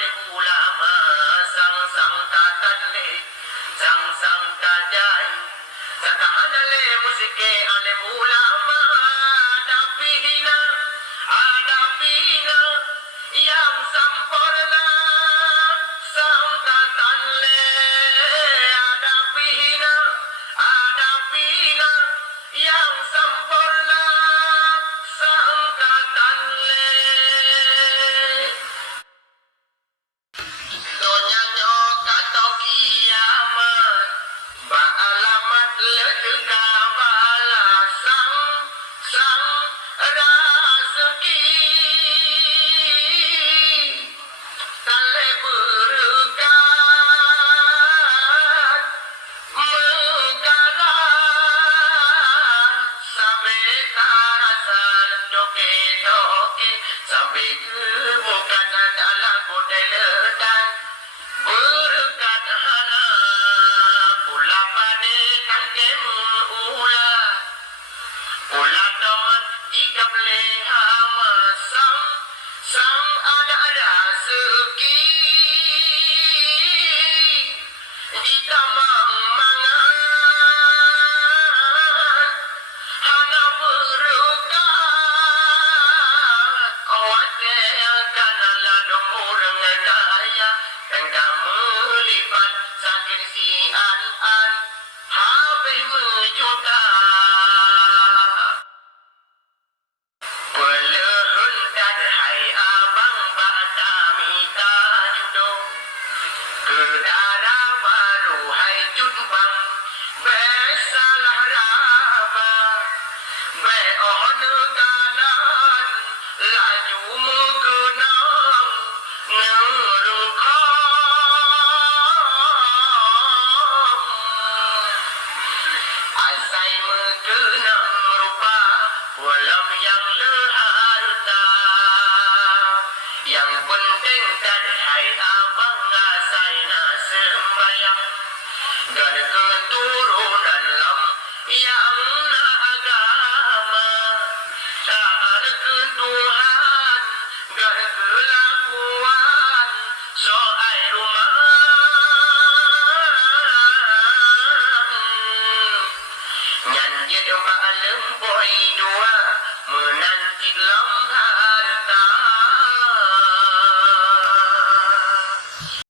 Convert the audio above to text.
alim ulama sang katan le sang kajai satahan le musike alim ulama adapina yang sempurna sang katan le adapina yang sempurna sang katan le donya kata kiamat ba alamat letega balasan sang rezeki tale berkat megara sampai karasan doke sampai ke bukan adalah godeletan berkat hana pula pada kangkem ula damat jika boleh hama sang ada seki jika mangan hana berkat awatkan ala domur ngedaya dan kamu lipat sakit sian habis menjuta pelehun dan hai abang bata mita judo ke darah baru hai jutbang besalah raba be on kanan laju mukenang nerungkam asai mukenang rupa walam yang leharta yang penting tadi hai abang asai sembayang dan keturunan lam yang na agama taat ke Tuhan dan kelakuan soai rumah nyanyi doa lemboi dua menanti lam